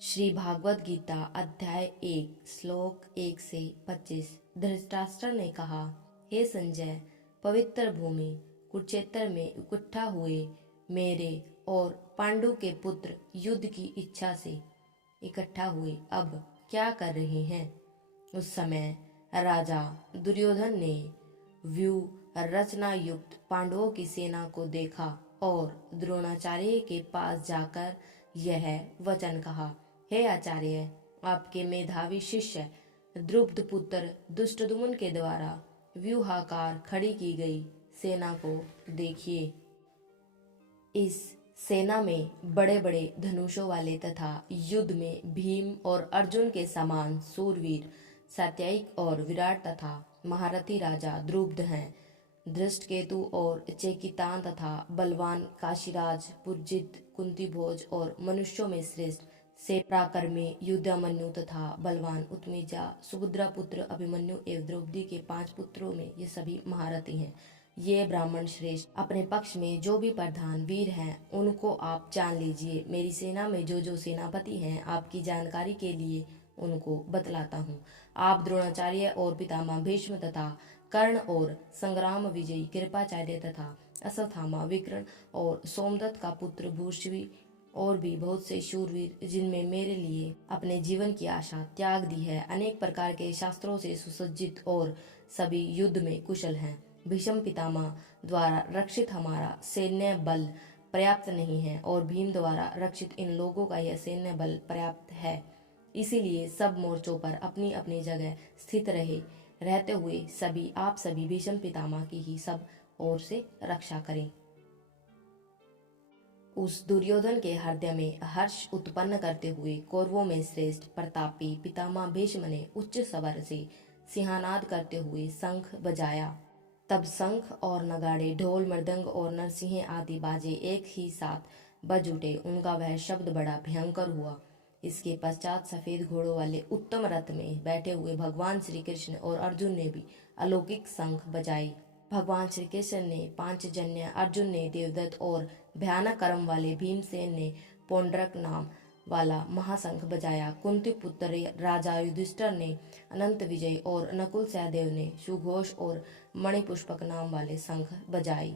श्री भागवत गीता अध्याय 1 श्लोक 1 से 25। धृतराष्ट्र ने कहा, हे संजय, पवित्र भूमि कुरुक्षेत्र में इकट्ठा हुए मेरे और पांडु के पुत्र युद्ध की इच्छा से इकट्ठा हुए अब क्या कर रहे हैं। उस समय राजा दुर्योधन ने व्यूह रचना युक्त पांडवों की सेना को देखा और द्रोणाचार्य के पास जाकर यह वचन कहा, हे आचार्य, आपके मेधावी शिष्य द्रुपद पुत्र दुष्टदुम्न के द्वारा व्यूहाकार खड़ी की गई सेना को देखिए। इस सेना में बड़े बड़े धनुषों वाले तथा युद्ध में भीम और अर्जुन के समान सूरवीर सात्विक और विराट तथा महारथी राजा द्रुपद हैं। धृष्टकेतु और चेकितान तथा बलवान काशीराज पुरजित कुंतीभोज और मनुष्यों में श्रेष्ठ से पराक्रमी युद्धामन्यु तथा बलवान उत्मीजा सुभद्रा पुत्र अभिमन्यु एवं द्रौपदी के 5 पुत्रों में ये सभी महारथी हैं। ये ब्राह्मण श्रेष्ठ अपने पक्ष में जो भी प्रधान वीर हैं उनको आप जान लीजिए। मेरी सेना में जो जो सेनापति हैं आपकी जानकारी के लिए उनको बतलाता हूँ। आप द्रोणाचार्य और पितामह भीष्म तथा कर्ण और संग्राम विजयी कृपाचार्य तथा अश्वत्थामा विकर्ण और सोमदत्त का पुत्र भूषवी और भी बहुत से शूरवीर जिनमें मेरे लिए अपने जीवन की आशा त्याग दी है, अनेक प्रकार के शास्त्रों से सुसज्जित और सभी युद्ध में कुशल हैं। भीष्म पितामह द्वारा रक्षित हमारा सैन्य बल पर्याप्त नहीं है और भीम द्वारा रक्षित इन लोगों का यह सैन्य बल पर्याप्त है। इसीलिए सब मोर्चों पर अपनी अपनी जगह स्थित रहते हुए आप सभी भीष्म पितामह की ही सब ओर से रक्षा करें। उस दुर्योधन के हृदय में हर्ष उत्पन्न करते हुए कौरवों में श्रेष्ठ प्रतापी पितामह भीष्म ने उच्च स्वर से सिंहनाद करते हुए शंख बजाया। तब शंख और नगाड़े, ढोल, मृदंग और नरसिंह आदि बाजे एक ही साथ बज उठे। उनका वह शब्द बड़ा भयंकर हुआ। इसके पश्चात सफेद घोड़ों वाले उत्तम रथ में बैठे हुए भगवान श्री कृष्ण और अर्जुन ने भी अलौकिक शंख बजाई। भगवान श्री कृष्ण ने पांचजन्य, अर्जुन ने देवदत्त और भयानक कर्म वाले भीमसेन ने पौंड्रक नाम वाला महाशंख बजाया। कुंती पुत्र राजा युधिष्ठिर ने अनंत विजय और नकुल सहदेव ने सुघोष और मणिपुष्पक नाम वाले शंख बजाई।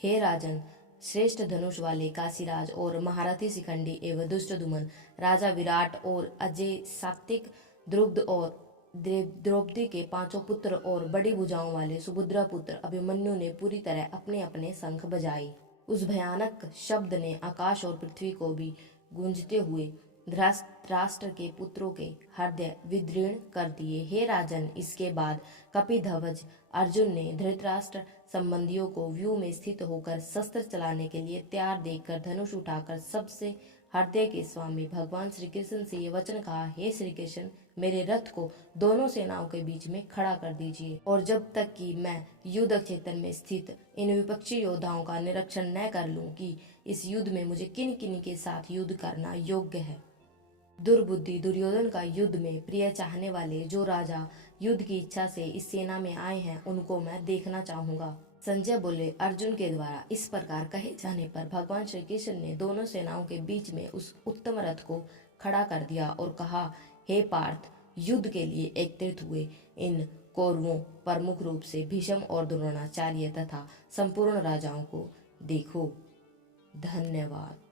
हे राजन, श्रेष्ठ धनुष वाले काशीराज और महारथी शिखंडी एवं दुष्टदुम्न, राजा विराट और अजय सात्विक द्रुपद और द्रौपदी के 5 पुत्र और बड़ी भुजाओं वाले सुभद्रा पुत्र अभिमन्यु ने पूरी तरह अपने अपने शंख बजाई। उस भयानक शब्द ने आकाश और पृथ्वी को भी गूंजते हुए धृतराष्ट्र के पुत्रों के हृदय विदीर्ण कर दिए। हे राजन, इसके बाद कपिध्वज अर्जुन ने धृतराष्ट्र संबंधियों को व्यूह में स्थित होकर शस्त्र चलाने के लिए तैयार देखकर धनुष उठाकर सबसे हृदय के स्वामी भगवान श्री कृष्ण से ये वचन कहा, हे श्री कृष्ण, मेरे रथ को दोनों सेनाओं के बीच में खड़ा कर दीजिए और जब तक कि मैं युद्ध क्षेत्र में स्थित इन विपक्षी योद्धाओं का निरीक्षण न कर लूं कि इस युद्ध में मुझे किन किन के साथ युद्ध करना योग्य है। दुर्बुद्धि दुर्योधन का युद्ध में प्रिय चाहने वाले जो राजा युद्ध की इच्छा से इस सेना में आए हैं उनको मैं देखना चाहूंगा। संजय बोले, अर्जुन के द्वारा इस प्रकार कहे जाने पर भगवान श्री कृष्ण ने दोनों सेनाओं के बीच में उस उत्तम रथ को खड़ा कर दिया और कहा, हे पार्थ, युद्ध के लिए एकत्रित हुए इन कौरवों प्रमुख रूप से भीष्म और द्रोणाचार्य तथा संपूर्ण राजाओं को देखो। धन्यवाद।